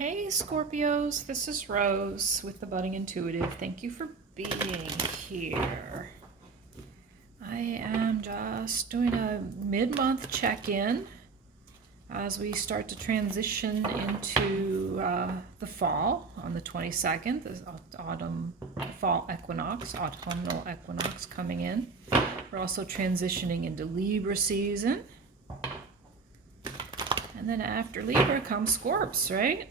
Hey Scorpios, this is Rose with the Budding Intuitive. Thank you for being here. I am just doing a mid-month check-in as we start to transition into the fall on the 22nd, the fall equinox, autumnal equinox coming in. We're also transitioning into Libra season. And then after Libra comes Scorps, right?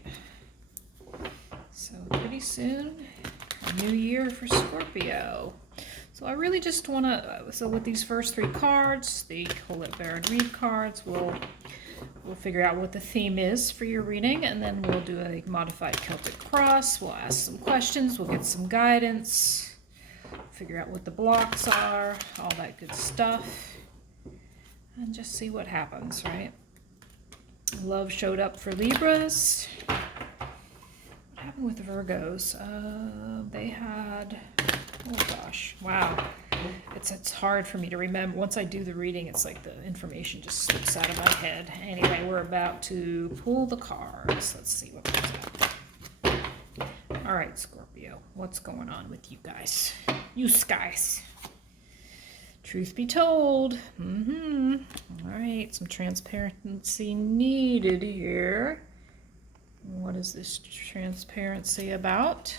So pretty soon, a new year for Scorpio. So I really just want to, so with these first three cards, the Colette Baron read cards, we'll figure out what the theme is for your reading, and then we'll do a modified Celtic cross. We'll ask some questions, we'll get some guidance, figure out what the blocks are, all that good stuff, and just see what happens, right? Love showed up for Libras. What happened with Virgos? They had, oh gosh, wow. It's hard for me to remember. Once I do the reading, it's like the information just slips out of my head. Anyway, we're about to pull the cards. Let's see what comes out. All right, Scorpio, what's going on with you guys? You guys. Truth be told, all right, some transparency needed here. What is this transparency about?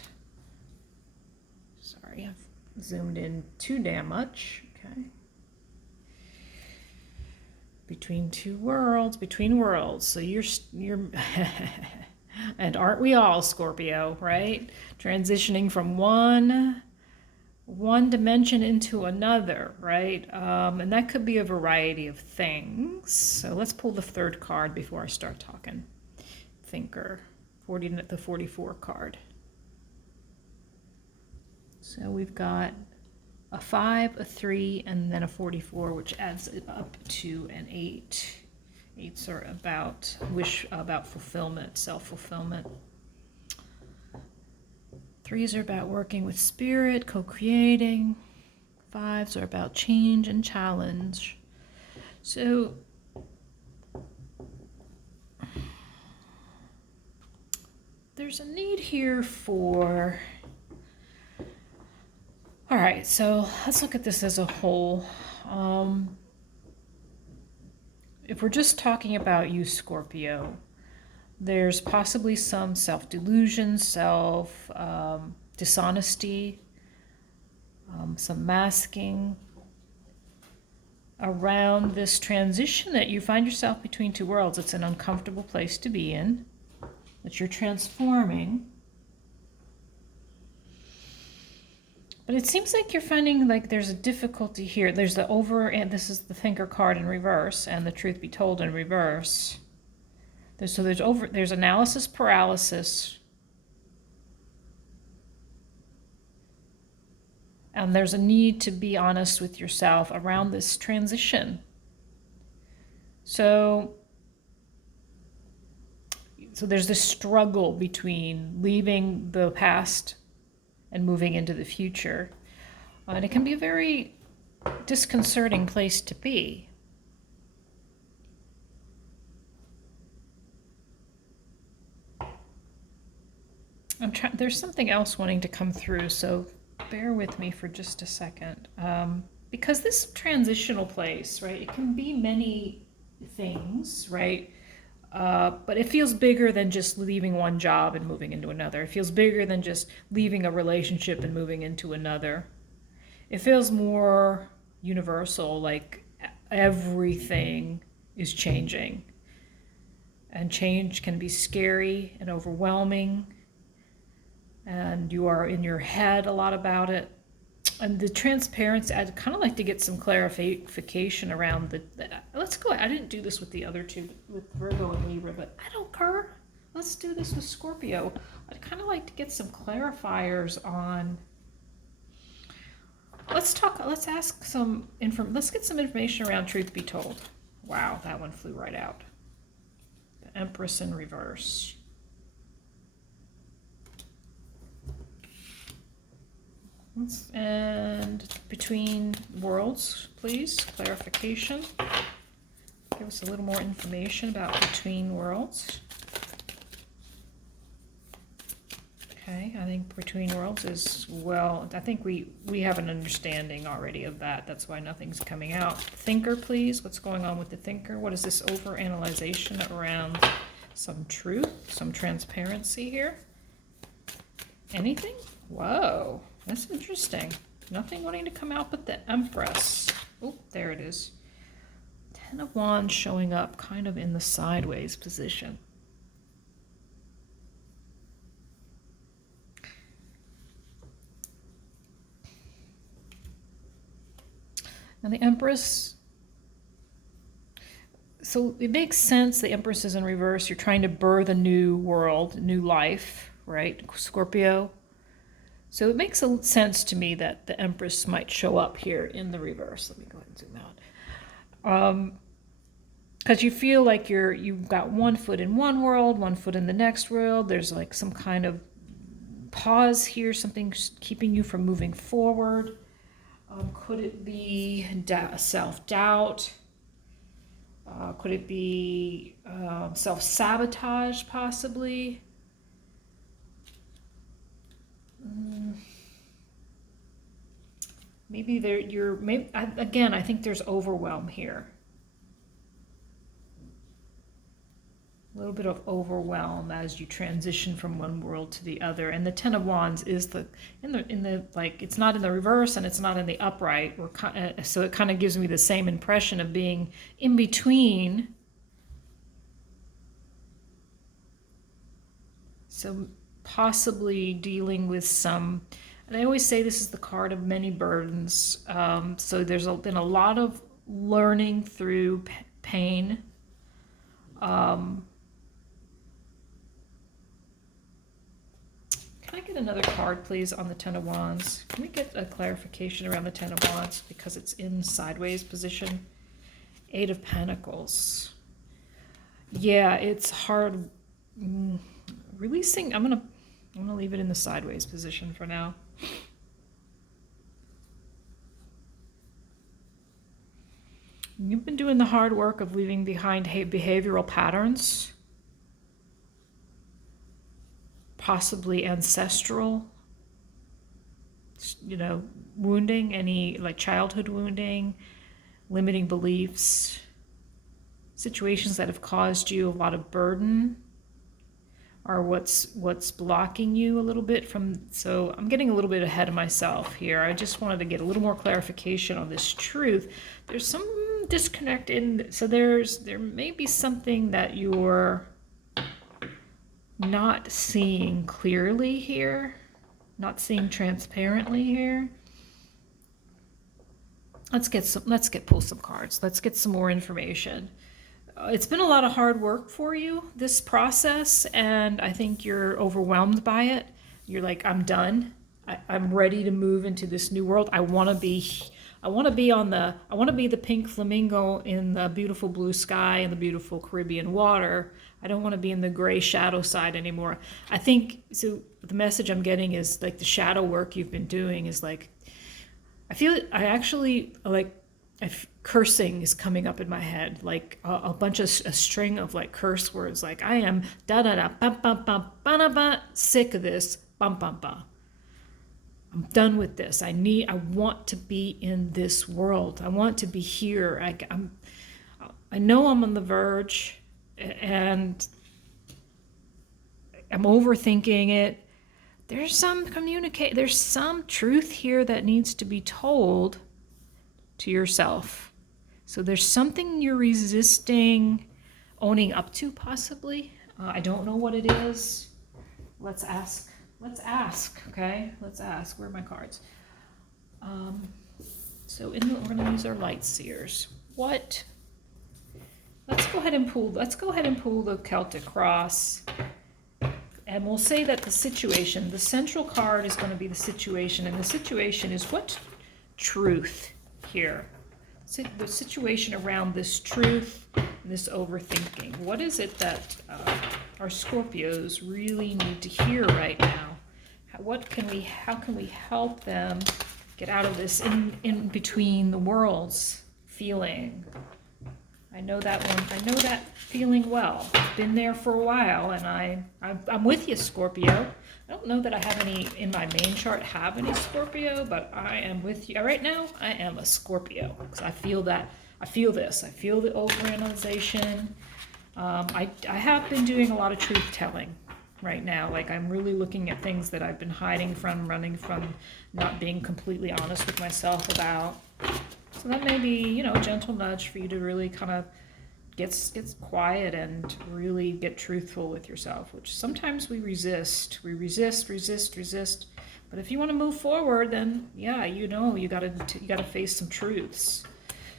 Sorry, I've zoomed in too damn much. Okay. Between worlds. So you're and aren't we all, Scorpio, right? Transitioning from one dimension into another, right? And that could be a variety of things. So let's pull the third card before I start talking. Thinker, the 44 card. So we've got a 5, a 3, and then a 44, which adds it up to an 8. 8s are about fulfillment, self-fulfillment. 3s are about working with spirit, co-creating. 5s are about change and challenge. So there's a need here for, all right, so let's look at this as a whole. If we're just talking about you, Scorpio, there's possibly some self-delusion, dishonesty, some masking around this transition that you find yourself between two worlds. It's an uncomfortable place to be in, that you're transforming. But it seems like you're finding like there's a difficulty here. There's the and this is the Thinker card in reverse, and the Truth be told in reverse. There's analysis paralysis, and there's a need to be honest with yourself around this transition. So there's this struggle between leaving the past and moving into the future, and it can be a very disconcerting place to be. There's something else wanting to come through, so bear with me for just a second. Because this transitional place, right, it can be many things, right? But it feels bigger than just leaving one job and moving into another. It feels bigger than just leaving a relationship and moving into another. It feels more universal, like everything is changing. And change can be scary and overwhelming. And you are in your head a lot about it. And the transparency, I'd kind of like to get some clarification around let's go, I didn't do this with the other two, with Virgo and Libra, but I don't care. Let's do this with Scorpio. I'd kind of like to get some clarifiers on, let's get some information around Truth be told. Wow, that one flew right out. The Empress in reverse. And between worlds, please, clarification. Give us a little more information about between worlds. Okay, I think Between Worlds is, well, I think we have an understanding already of that. That's why nothing's coming out. Thinker, please. What's going on with the Thinker? What is this overanalyzation around some truth, some transparency here? Anything? Whoa, that's interesting. Nothing wanting to come out but the Empress. Oh, there it is. Ten of Wands showing up kind of in the sideways position. And the Empress, so it makes sense the Empress is in reverse. You're trying to birth a new world, new life, right, Scorpio? So it makes sense to me that the Empress might show up here in the reverse. Let me go ahead and zoom out. Because you feel like you've got one foot in one world, one foot in the next world. There's like some kind of pause here, something keeping you from moving forward. Could it be self-doubt? Could it be self-sabotage, possibly? Maybe again, I think there's overwhelm here. A little bit of overwhelm as you transition from one world to the other. And the Ten of Wands is in the like, it's not in the reverse and it's not in the upright. So it kind of gives me the same impression of being in between. So possibly dealing with some, and I always say this is the card of many burdens. So there's been a lot of learning through pain. Can I get another card, please, on the Ten of Wands? Can we get a clarification around the Ten of Wands because it's in sideways position? Eight of Pentacles. Yeah, it's hard releasing. I'm gonna leave it in the sideways position for now. You've been doing the hard work of leaving behind behavioral patterns. Possibly ancestral, wounding, any like childhood wounding, limiting beliefs, situations that have caused you a lot of burden are what's blocking you a little bit from. So I'm getting a little bit ahead of myself here. I just wanted to get a little more clarification on this truth. There's some disconnect so there may be something that you're not seeing clearly here, not seeing transparently here. Let's pull some cards. Let's get some more information. It's been a lot of hard work for you, this process, and I think you're overwhelmed by it. You're like, I'm done. I'm ready to move into this new world. I want to be the pink flamingo in the beautiful blue sky and the beautiful Caribbean water. I don't want to be in the gray shadow side anymore. I think, so the message I'm getting is like the shadow work you've been doing is like, cursing is coming up in my head, like a string of like curse words, like I am da-da-da, bum-bum-bum-ba-da-ba, sick of this, bum-bum-bum. I'm done with this. I want to be in this world. I want to be here. I know I'm on the verge and I'm overthinking it. There's some truth here that needs to be told to yourself. So there's something you're resisting owning up to, possibly. I don't know what it is. Let's ask, okay? Let's ask. Where are my cards? We're going to use our light seers. Let's go ahead and pull the Celtic Cross. And we'll say that the central card is going to be the situation. And the situation is what? Truth here. The situation around this truth, this overthinking. What is it that our Scorpios really need to hear right now? How can we help them get out of this in between the worlds feeling? I know that one. I know that feeling well. Been there for a while, and I'm with you, Scorpio. I don't know that I have any in my main chart have any Scorpio, but I am with you right now. I am a Scorpio because I feel that. I feel this. I feel the overanalyzation. I have been doing a lot of truth telling right now. Like I'm really looking at things that I've been hiding from, running from, not being completely honest with myself about. So that may be, you know, a gentle nudge for you to really kind of get quiet and really get truthful with yourself, which sometimes we resist. We resist. But if you want to move forward, then yeah, you know, you gotta face some truths.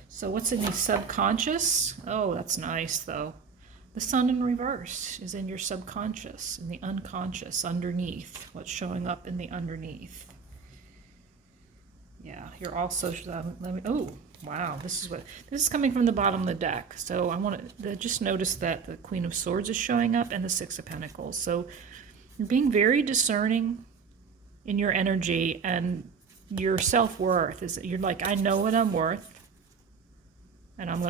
So what's in the subconscious? Oh, that's nice though. The sun in reverse is in your subconscious, in the unconscious, underneath. What's showing up in the underneath? Yeah, you're also, oh, wow, this is coming from the bottom of the deck. So I want to just notice that the Queen of Swords is showing up and the Six of Pentacles. So you're being very discerning in your energy and your self-worth. Is that you're like, I know what I'm worth, and I'm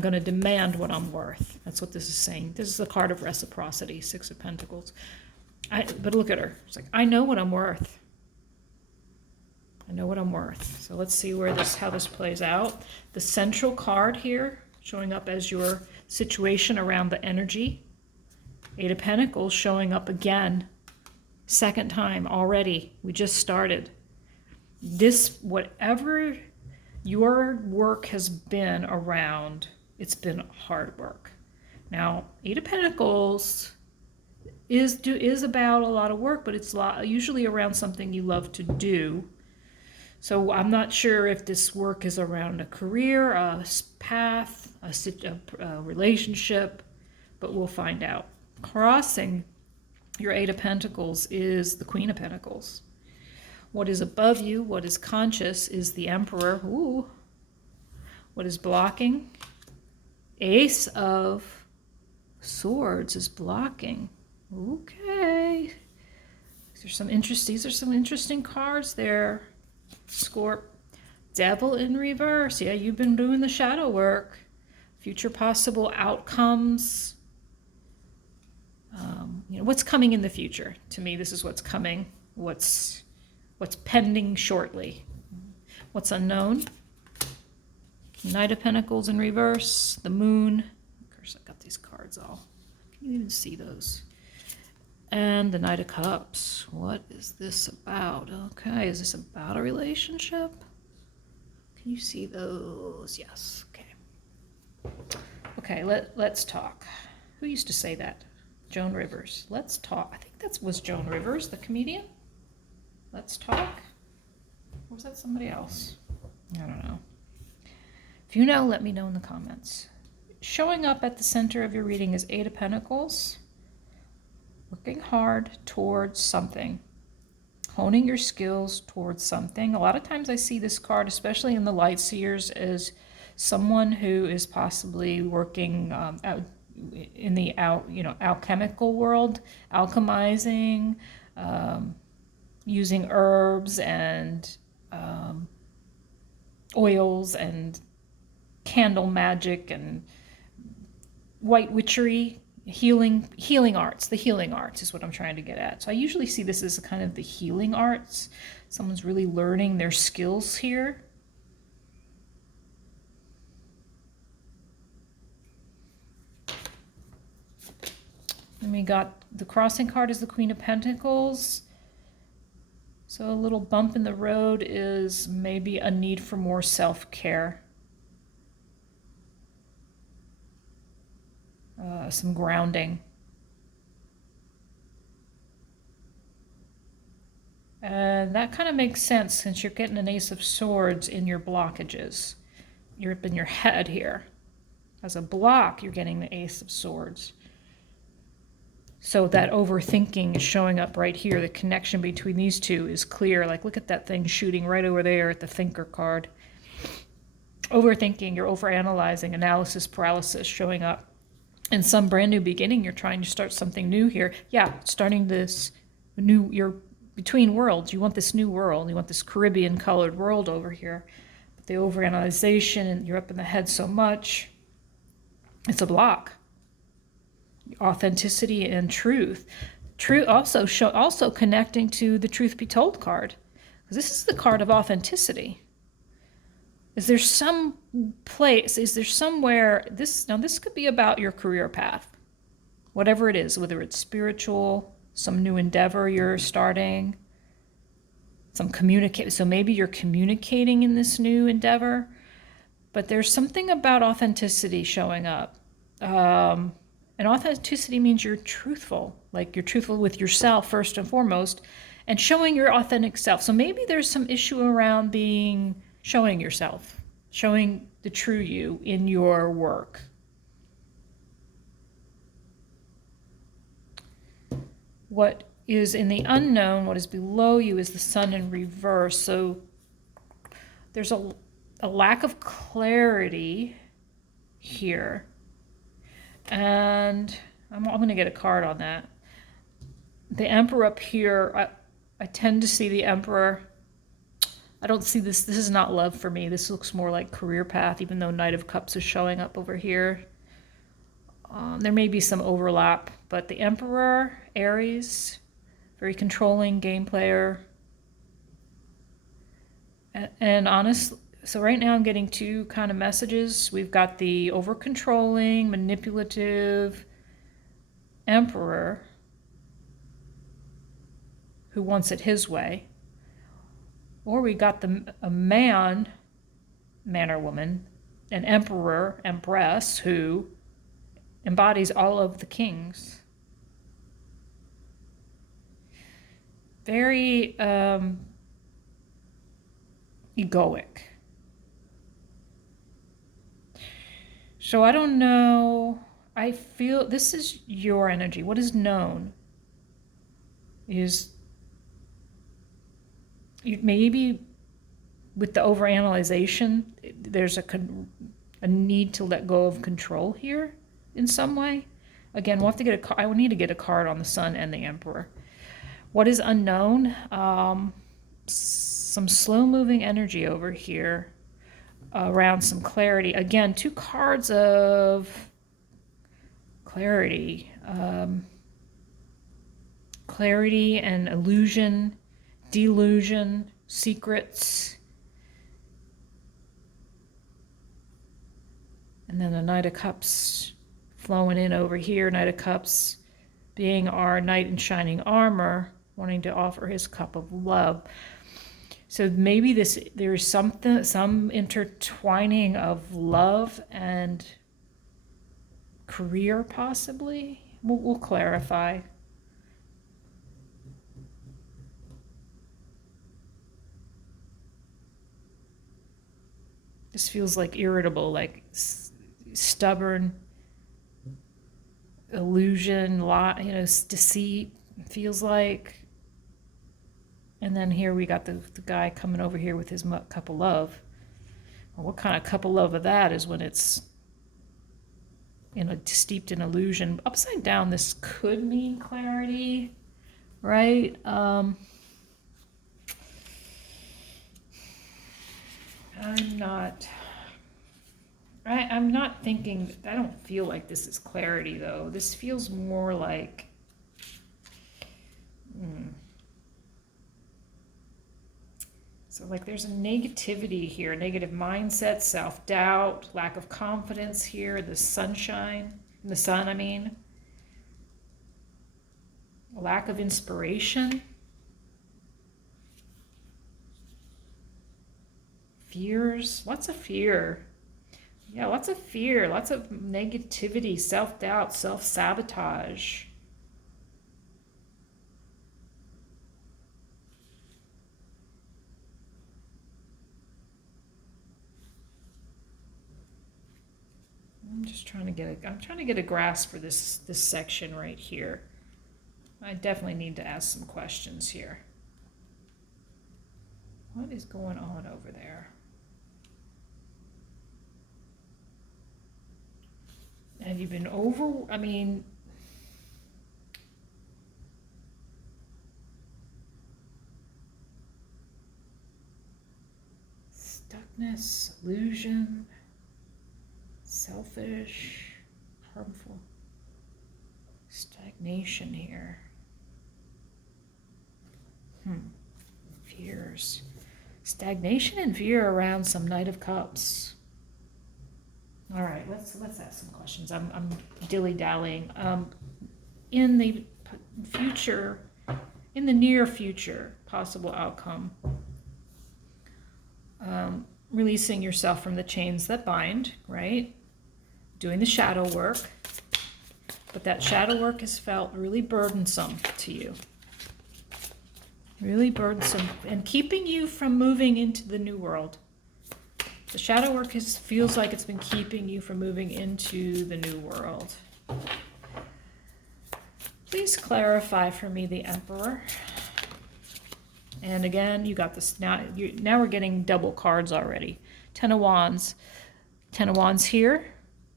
gonna demand what I'm worth. That's what this is saying. This is the card of reciprocity, Six of Pentacles. But look at her. It's like, I know what I'm worth. I know what I'm worth. So let's see how this plays out. The central card here, showing up as your situation around the energy. Eight of Pentacles showing up again. Second time already. We just started. This, whatever your work has been around, it's been hard work. Now, Eight of Pentacles is about a lot of work, but it's usually around something you love to do. So I'm not sure if this work is around a career, a path, a relationship, but we'll find out. Crossing your Eight of Pentacles is the Queen of Pentacles. What is above you, what is conscious, is the Emperor. Ooh. What is blocking? Ace of Swords is blocking. Okay. These are some interesting cards there. Scorp. Devil in reverse. Yeah, you've been doing the shadow work. Future possible outcomes. You know, what's coming in the future? To me, this is what's coming. What's pending shortly. What's unknown? Knight of Pentacles in reverse. The Moon. Of course, I got these cards all. Can you even see those? And the Knight of Cups. What is this about? Okay, is this about a relationship? Can you see those? Yes, okay. Okay, let's talk. Who used to say that? Joan Rivers. Let's talk. I think that was Joan Rivers, the comedian. Let's talk. Or was that somebody else? I don't know. If you know, let me know in the comments. Showing up at the center of your reading is Eight of Pentacles. Working hard towards something. Honing your skills towards something. A lot of times I see this card, especially in the Light Seers, as someone who is possibly working in the alchemical world, alchemizing, using herbs and oils and candle magic and white witchery. Healing arts. The healing arts is what I'm trying to get at. So I usually see this as kind of the healing arts. Someone's really learning their skills here. And we got the crossing card is the Queen of Pentacles. So a little bump in the road is maybe a need for more self-care. Some grounding. And that kind of makes sense since you're getting an Ace of Swords in your blockages. You're up in your head here. As a block, you're getting the Ace of Swords. So that overthinking is showing up right here. The connection between these two is clear. Like, look at that thing shooting right over there at the Thinker card. Overthinking, you're overanalyzing, analysis paralysis showing up. In some brand new beginning, you're trying to start something new here. Yeah, starting this new, you're between worlds. You want this new world. You want this Caribbean colored world over here. But the overanalyzation, and you're up in the head so much. It's a block. Authenticity and truth. Truth also connecting to the truth be told card. Because this is the card of authenticity. Is there some place, is there somewhere, this could be about your career path. Whatever it is, whether it's spiritual, some new endeavor you're starting, so maybe you're communicating in this new endeavor, but there's something about authenticity showing up. And authenticity means you're truthful, like you're truthful with yourself first and foremost, and showing your authentic self. So maybe there's some issue around showing yourself, showing the true you in your work. What is in the unknown, what is below you, is the sun in reverse. So there's a lack of clarity here. And I'm going to get a card on that. The Emperor up here, I tend to see the Emperor. I don't see this. This is not love for me. This looks more like career path, even though Knight of Cups is showing up over here. There may be some overlap, but the Emperor, Aries, very controlling game player. And honestly, so right now I'm getting two kind of messages. We've got the over-controlling, manipulative Emperor who wants it his way. Or we got a man or woman, an emperor, empress, who embodies all of the kings. Very egoic. So I don't know. I feel this is your energy. What is known is maybe with the overanalyzation, there's a need to let go of control here in some way. Again, we'll have to get I will need to get a card on the Sun and the Emperor. What is unknown? Some slow-moving energy over here around some clarity. Again, two cards of clarity. Clarity and illusion, delusion, secrets. And then the Knight of Cups flowing in over here. Knight of Cups being our knight in shining armor, wanting to offer his cup of love. So maybe there's some intertwining of love and career, possibly. We'll clarify. This feels like irritable, like stubborn, illusion, deceit, feels like. And then here we got the guy coming over here with his cup of love. Well, what kind of cup of love of that is when it's steeped in illusion? Upside down, this could mean clarity, right? I'm not thinking, I don't feel like this is clarity though. This feels more like, so like there's a negativity here, negative mindset, self-doubt, lack of confidence here, the sunshine, the sun, I mean. A lack of inspiration. Fears, lots of fear. Yeah, lots of fear, lots of negativity, self-doubt, self-sabotage. I'm trying to get a grasp for this section right here. I definitely need to ask some questions here. What is going on over there? Have you been stuckness, illusion, selfish. harmful stagnation here. Fears. Stagnation and fear around some Knight of Cups. All right, let's ask some questions. I'm dilly-dallying. In the future, in the near future, possible outcome. Releasing yourself from the chains that bind, right? Doing the shadow work. But that shadow work has felt really burdensome to you. Really burdensome. And keeping you from moving into the new world. The shadow work feels like it's been keeping you from moving into the new world. Please clarify for me the Emperor. And again, you got this. Now we're getting double cards already. Ten of Wands. Ten of Wands here.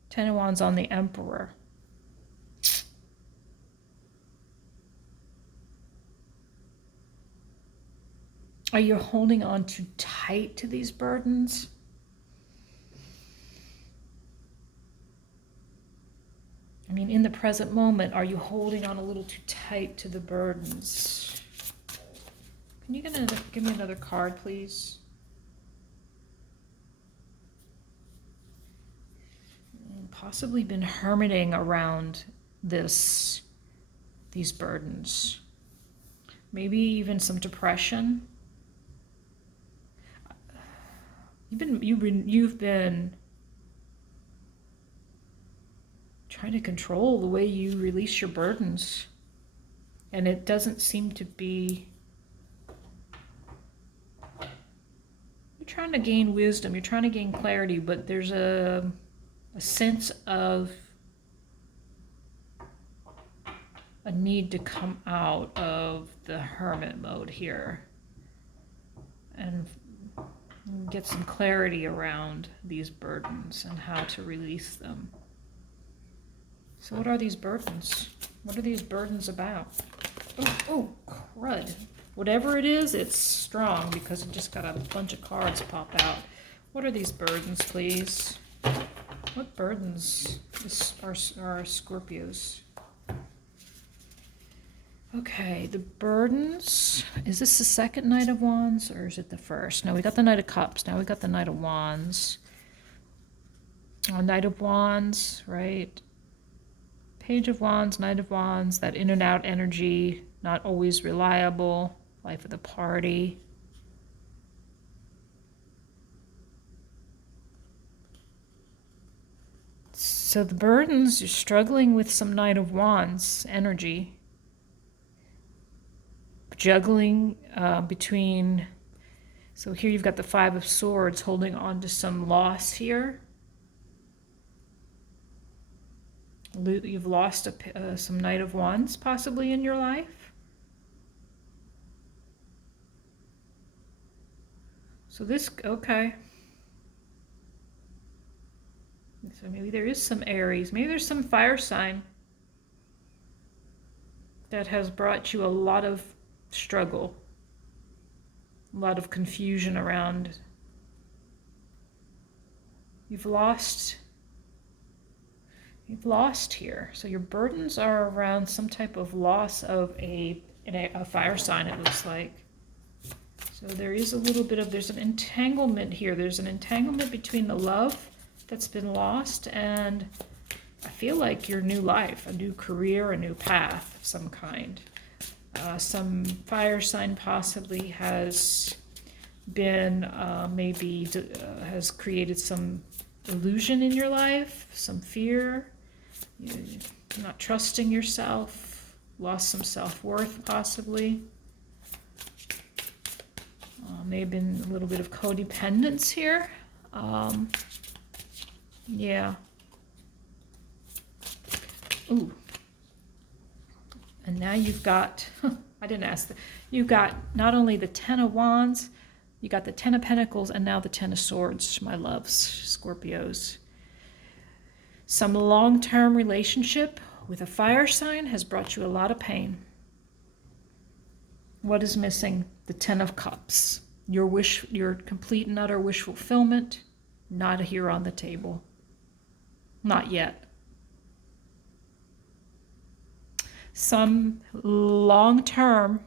Ten of Wands on the Emperor. Are you holding on too tight to these burdens? I mean, in the present moment, are you holding on a little too tight to the burdens? Can you give me another card, please? Possibly been hermiting around these burdens. Maybe even some depression. You've been trying to control the way you release your burdens, and it doesn't seem to be. You're trying to gain wisdom, you're trying to gain clarity, but there's a sense of a need to come out of the hermit mode here and get some clarity around these burdens and how to release them. So what are these burdens? What are these burdens about? Oh, crud. Whatever it is, it's strong because it just got a bunch of cards pop out. What are these burdens, please? What burdens are Scorpios? Okay, the burdens. Is this the second Knight of Wands or is it the first? No, we got the Knight of Cups. Now we got the Knight of Wands. Knight of Wands, right? Page of Wands, Knight of Wands, that in and out energy, not always reliable, life of the party. So the burdens, you're struggling with some Knight of Wands energy. Juggling between, so here you've got the Five of Swords holding on to some loss here. You've lost some Knight of Wands possibly in your life. So this, okay. So maybe there is some Aries, maybe there's some fire sign that has brought you a lot of struggle, a lot of confusion around. You've lost here. So your burdens are around some type of loss of a fire sign, it looks like. So there is a little bit of, there's an entanglement here. There's an entanglement between the love that's been lost and I feel like your new life, a new career, a new path of some kind. Some fire sign possibly has been, has created some illusion in your life, some fear, you're not trusting yourself, lost some self-worth possibly. May have been a little bit of codependence here. Yeah. Ooh. And now you've got, I didn't ask that. You've got not only the Ten of Wands, you got the Ten of Pentacles, and now the Ten of Swords, my loves, Scorpios. Some long-term relationship with a fire sign has brought you a lot of pain. What is missing? The Ten of Cups. Your complete and utter wish fulfillment, not here on the table. Not yet. some long-term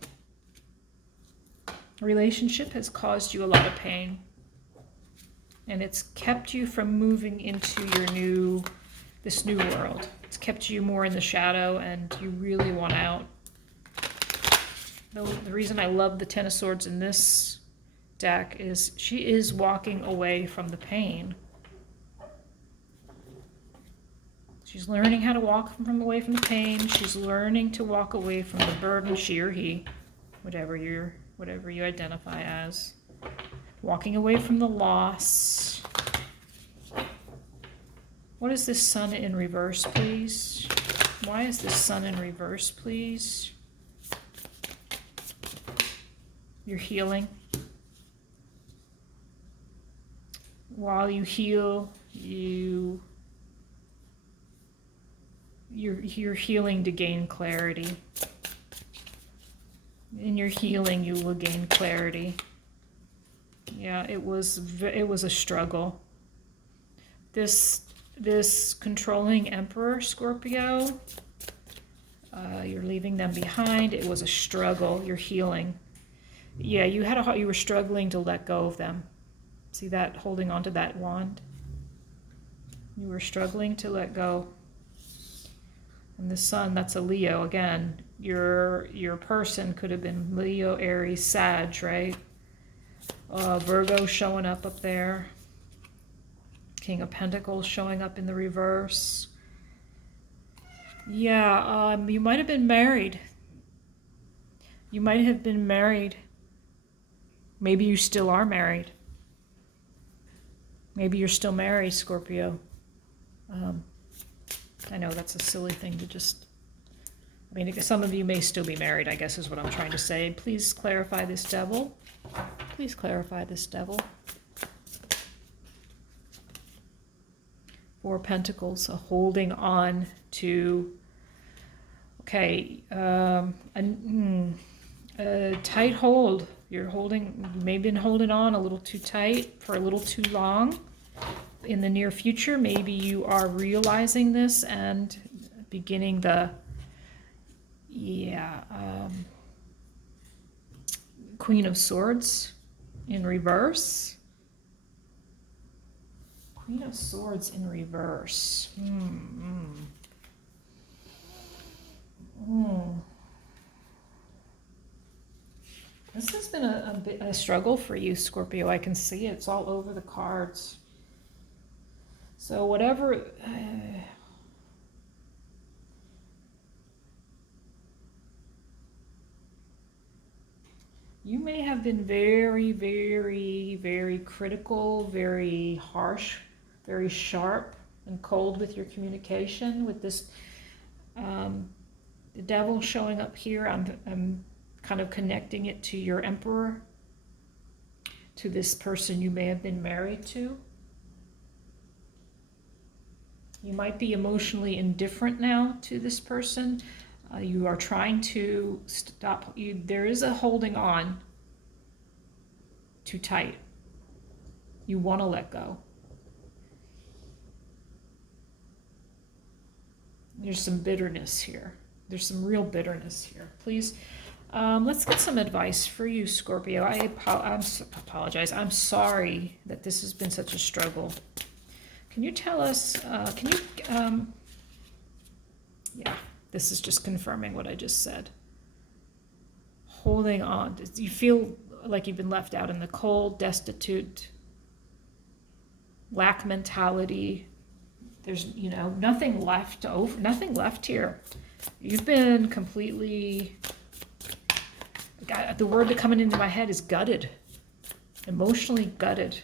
relationship has caused you a lot of pain. And it's kept you from moving into this new world. It's kept you more in the shadow, and you really want out. The reason I love the Ten of Swords in this deck is she is walking away from the pain. She's learning how to walk away from the pain. She's learning to walk away from the burden, she or he, whatever you identify as. Walking away from the loss. What is this Sun in reverse, please? Why is this Sun in reverse, please? You're healing. While you heal, you're healing to gain clarity. In your healing, you will gain clarity. Yeah, it was a struggle. This controlling Emperor, Scorpio, you're leaving them behind. It was a struggle. You're healing. Yeah, you were struggling to let go of them. See that, holding on to that wand? You were struggling to let go. And the Sun, that's a Leo again. Your person could have been Leo, Aries, Sag, right? Virgo showing up there. King of Pentacles showing up in the reverse. Yeah, you might have been married. You might have been married. Maybe you still are married. Maybe you're still married, Scorpio. I know that's a silly thing to just... I mean, some of you may still be married, I guess is what I'm trying to say. Please clarify this, Devil. Please clarify this, Devil. Four Pentacles, so holding on to... Okay, a tight hold. You're holding, you may have been holding on a little too tight for a little too long. In the near future, maybe you are realizing this and beginning the, Queen of Swords in reverse. Queen of Swords in reverse. This has been a struggle for you, Scorpio. I can see it. It's all over the cards. So whatever... you may have been very, very, very critical, very harsh, very sharp and cold with your communication. With this, the Devil showing up here, I'm kind of connecting it to your Emperor, to this person you may have been married to. You might be emotionally indifferent now to this person. You are trying to stop. There is a holding on too tight. You want to let go. There's some bitterness here. There's some real bitterness here. Please, let's get some advice for you, Scorpio. I apologize. I'm sorry that this has been such a struggle. Can you tell us, yeah, this is just confirming what I just said. Holding on. You feel like you've been left out in the cold, destitute, lack mentality. There's, nothing left over, nothing left here. You've been completely, the word that coming into my head is gutted. Emotionally gutted.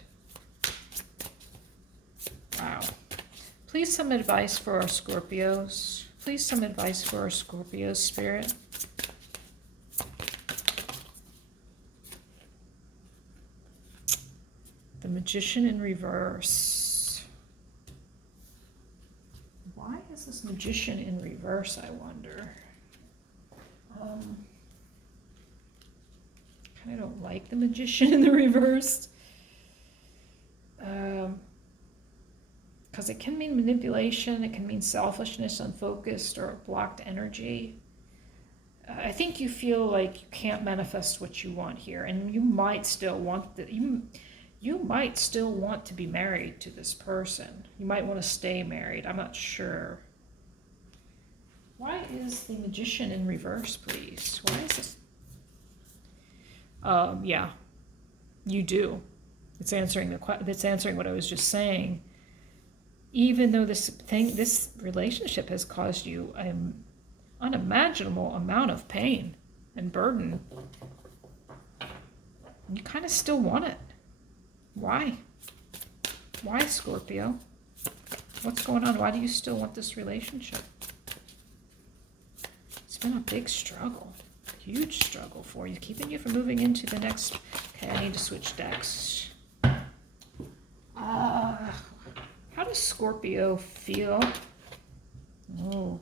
Wow. Please some advice for our Scorpios. Please some advice for our Scorpios, Spirit. The Magician in reverse. Why is this Magician in reverse, I wonder? I don't like the Magician in the reverse. Because it can mean manipulation, it can mean selfishness, unfocused, or blocked energy. I think you feel like you can't manifest what you want here, and you might still want you might still want to be married to this person. You might want to stay married. I'm not sure. Why is the Magician in reverse, please? Why is this? Yeah, you do. It's answering it's answering what I was just saying. Even though this relationship has caused you an unimaginable amount of pain and burden, you kind of still want it. Why? Why, Scorpio? What's going on? Why do you still want this relationship? It's been a big struggle, huge struggle for you, keeping you from moving into the next. Okay, I need to switch decks. How does Scorpio feel? Oh,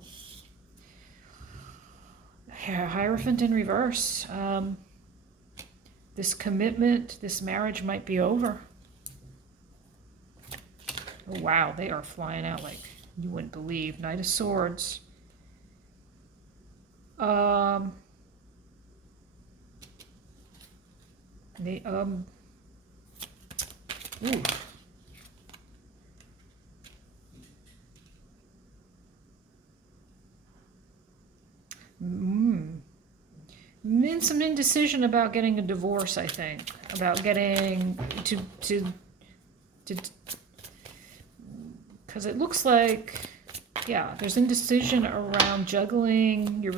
Hierophant in reverse. This commitment, this marriage might be over. Oh, wow, they are flying out like you wouldn't believe. Knight of Swords. Ooh. Some indecision about getting a divorce, I think. About getting because it looks like, yeah, there's indecision around juggling your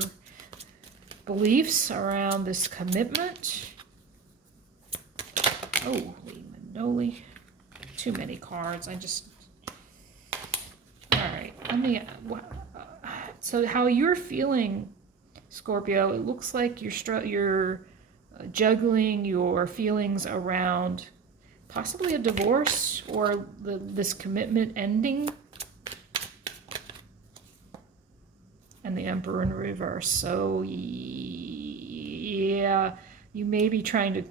beliefs around this commitment. Oh, Manoli. Too many cards. All right, so how you're feeling, Scorpio, it looks like you're juggling your feelings around possibly a divorce or this commitment ending, and the Emperor in reverse. So yeah, you may be trying to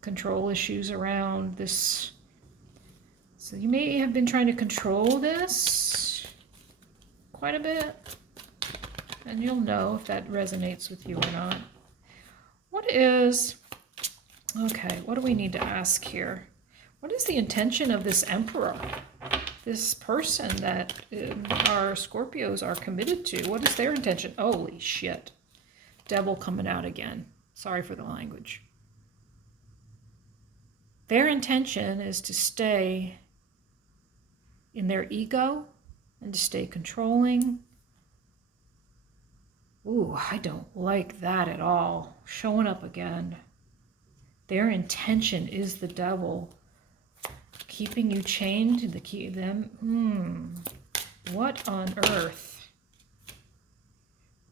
control issues around this. So you may have been trying to control this quite a bit. And you'll know if that resonates with you or not. What do we need to ask here? What is the intention of this Emperor? This person that our Scorpios are committed to? What is their intention? Holy shit. Devil coming out again. Sorry for the language. Their intention is to stay in their ego and to stay controlling. Ooh, I don't like that at all. Showing up again. Their intention is the devil. Keeping you chained to them. What on earth?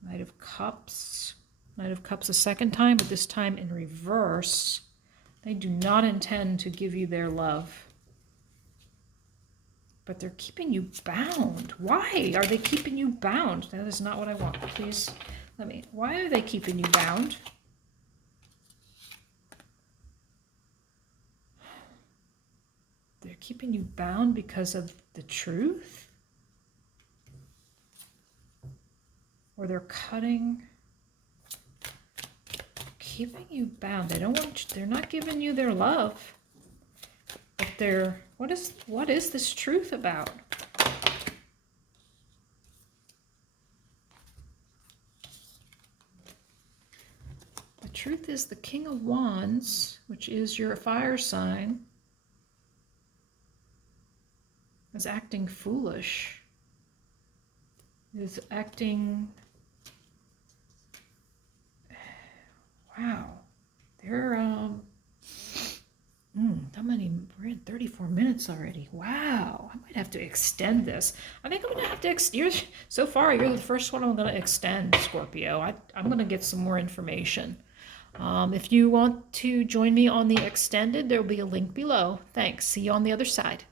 Knight of Cups. Knight of Cups a second time, but this time in reverse. They do not intend to give you their love. But they're keeping you bound. Why are they keeping you bound? That is not what I want. Please, why are they keeping you bound? They're keeping you bound because of the truth? Or they're keeping you bound. They're not giving you their love. But what is this truth about? The truth is the King of Wands, which is your fire sign, is acting foolish. Is acting... Wow. They're, how many? We're in 34 minutes already. Wow. I might have to extend this. I think I'm going to have to so far, you're the first one I'm going to extend, Scorpio. I'm going to get some more information. If you want to join me on the extended, there will be a link below. Thanks. See you on the other side.